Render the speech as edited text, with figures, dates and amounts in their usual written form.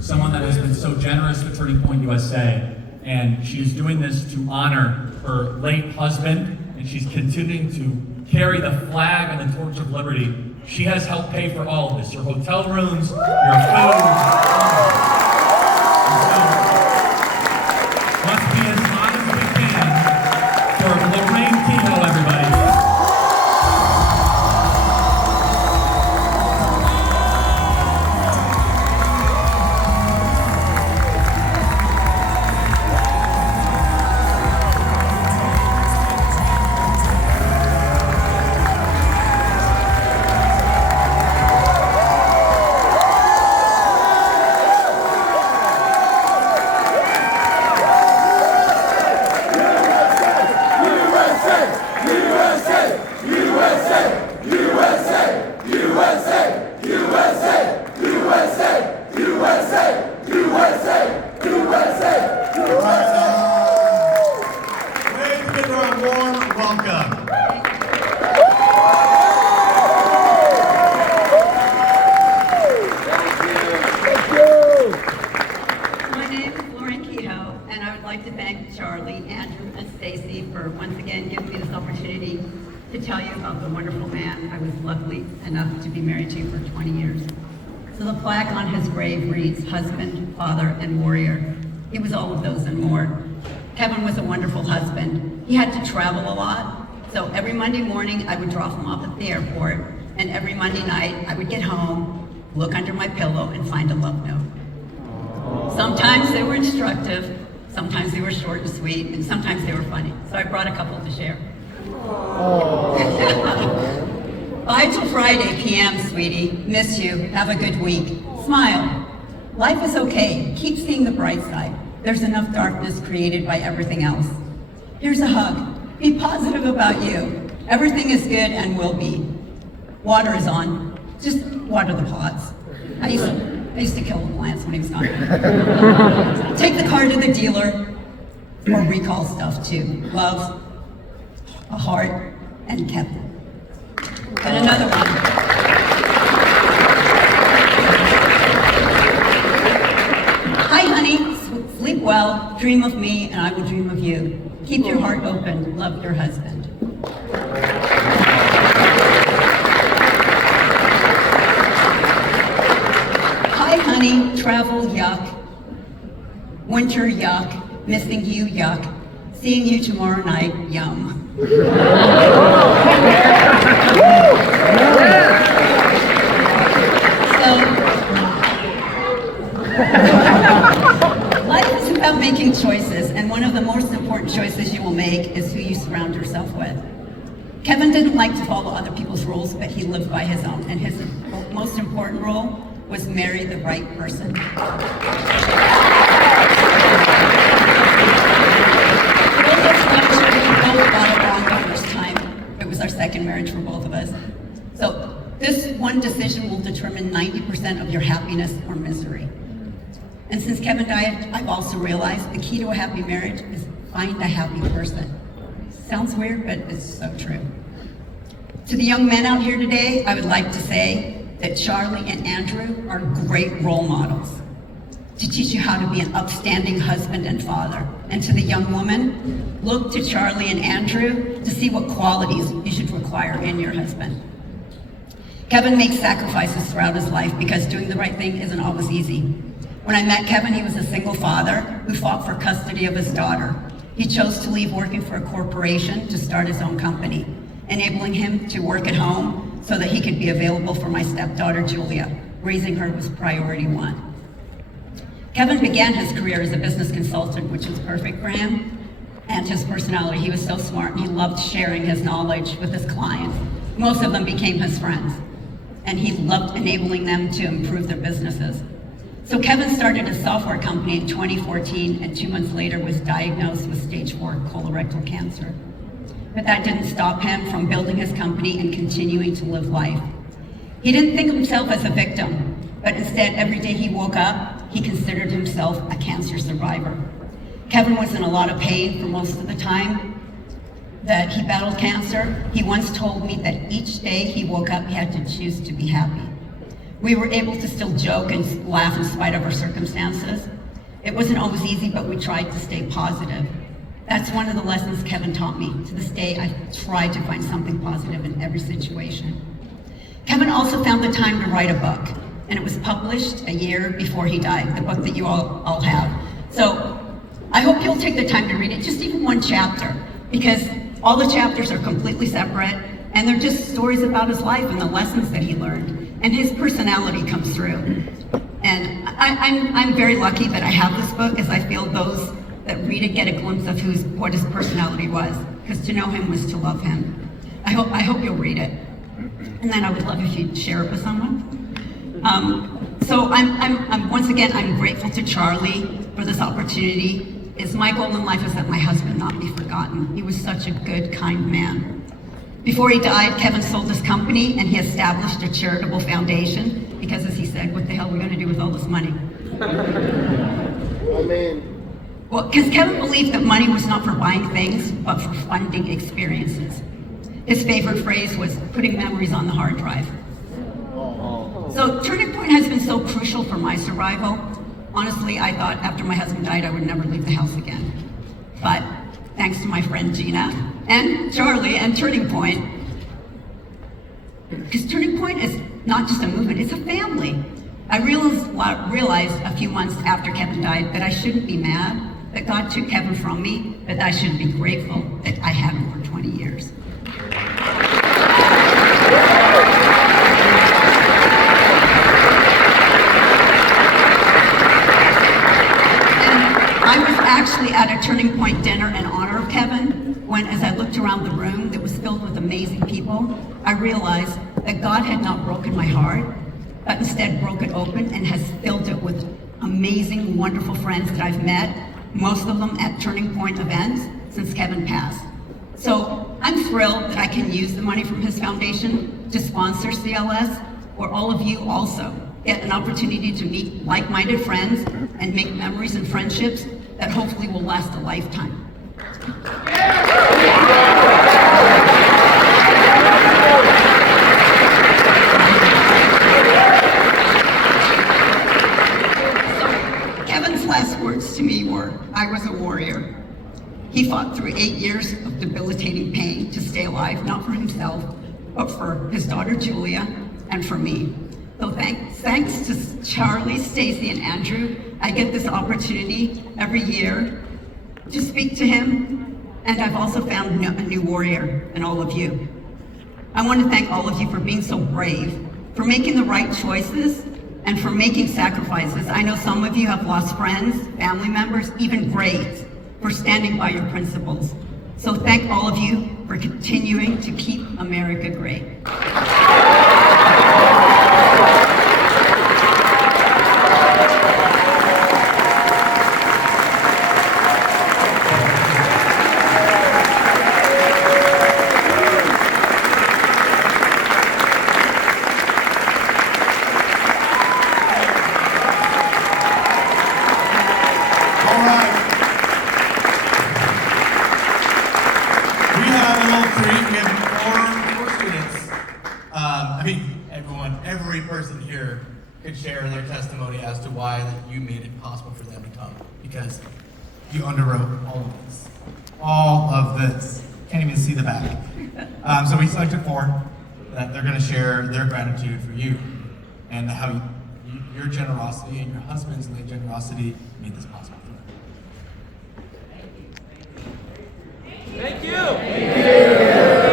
someone that has been so generous to Turning Point USA, and she's doing this to honor her late husband, and she's continuing to carry the flag and the torch of liberty. She has helped pay for all of this, your hotel rooms, your food. Let's be as hot as we can for Lorraine CLS, everybody. To tell you about the wonderful man I was lucky enough to be married to for 20 years. So the plaque on his grave reads, husband, father, and warrior. He was all of those and more. Kevin was a wonderful husband. He had to travel a lot, so every Monday morning I would drop him off at the airport, and every Monday night I would get home, look under my pillow, and find a love note. Sometimes they were instructive, sometimes they were short and sweet, and sometimes they were funny. So I brought a couple to share. Bye till Friday p.m., sweetie. Miss you. Have a good week. Smile. Life is okay. Keep seeing the bright side. There's enough darkness created by everything else. Here's a hug. Be positive about you. Everything is good and will be. Water is on. Just water the pots. I used to kill the plants when he was gone. Take the car to the dealer or recall stuff too. Love, a heart, and Kevin. And another one. Hi, honey. Sleep well. Dream of me, and I will dream of you. Keep your heart open. Love your husband. Hi, honey. Travel, yuck. Winter, yuck. Missing you, yuck. Seeing you tomorrow night, yum. Life is about making choices, and one of the most important choices you will make is who you surround yourself with. Kevin didn't like to follow other people's rules, but he lived by his own, and his most important rule was marry the right person. It was our second marriage for both of us. So this one decision will determine 90% of your happiness or misery. And since Kevin died, I've also realized the key to a happy marriage is find a happy person. Sounds weird, but it's so true. To the young men out here today, I would like to say that Charlie and Andrew are great role models to teach you how to be an upstanding husband and father. And to the young woman, look to Charlie and Andrew to see what qualities you should require in your husband. Kevin makes sacrifices throughout his life because doing the right thing isn't always easy. When I met Kevin, he was a single father who fought for custody of his daughter. He chose to leave working for a corporation to start his own company, enabling him to work at home so that he could be available for my stepdaughter, Julia. Raising her was priority one. Kevin began his career as a business consultant, which was perfect for him and his personality. He was so smart, and he loved sharing his knowledge with his clients. Most of them became his friends, and he loved enabling them to improve their businesses. So Kevin started a software company in 2014, and 2 months later was diagnosed with stage 4 colorectal cancer. But that didn't stop him from building his company and continuing to live life. He didn't think of himself as a victim, but instead, every day he woke up, he considered himself a cancer survivor. Kevin was in a lot of pain for most of the time that he battled cancer. He once told me that each day he woke up, he had to choose to be happy. We were able to still joke and laugh in spite of our circumstances. It wasn't always easy, but we tried to stay positive. That's one of the lessons Kevin taught me. To this day, I try to find something positive in every situation. Kevin also found the time to write a book, and it was published a year before he died, the book that you all have. So I hope you'll take the time to read it, just even one chapter, because all the chapters are completely separate, and they're just stories about his life and the lessons that he learned, and his personality comes through. And I'm very lucky that I have this book, as I feel those that read it get a glimpse of what his personality was, because to know him was to love him. I hope you'll read it. And then I would love if you'd share it with someone. So once again, I'm grateful to Charlie for this opportunity. My goal in life is that my husband not be forgotten. He was such a good, kind man. Before he died, Kevin sold his company and he established a charitable foundation because, as he said, what the hell are we going to do with all this money? Amen. Well, because Kevin believed that money was not for buying things, but for funding experiences. His favorite phrase was putting memories on the hard drive. So Turning Point has been so crucial for my survival. Honestly, I thought after my husband died, I would never leave the house again. But thanks to my friend Gina and Charlie and Turning Point, because Turning Point is not just a movement, it's a family. I realized a few months after Kevin died that I shouldn't be mad that God took Kevin from me, but I should be grateful that I had him for 20 years. I was actually at a Turning Point dinner in honor of Kevin when, as I looked around the room that was filled with amazing people, I realized that God had not broken my heart, but instead broke it open and has filled it with amazing, wonderful friends that I've met, most of them at Turning Point events since Kevin passed. So I'm thrilled that I can use the money from his foundation to sponsor CLS, where all of you also get an opportunity to meet like-minded friends and make memories and friendships that hopefully will last a lifetime. Kevin's last words to me were, "I was a warrior." He fought through 8 years of debilitating pain to stay alive, not for himself, but for his daughter Julia and for me. So thanks to Charlie, Stacy, and Andrew, I get this opportunity every year to speak to him, and I've also found a new warrior in all of you. I want to thank all of you for being so brave, for making the right choices, and for making sacrifices. I know some of you have lost friends, family members, even grades, for standing by your principles. So thank all of you for continuing to keep America great. Every person here could share their testimony as to why you made it possible for them to come, because you underwrote all of this. Can't even see the back. So we selected 4 that they're going to share their gratitude for you and how your generosity and your husband's late generosity made this possible for them. Thank you. Thank you.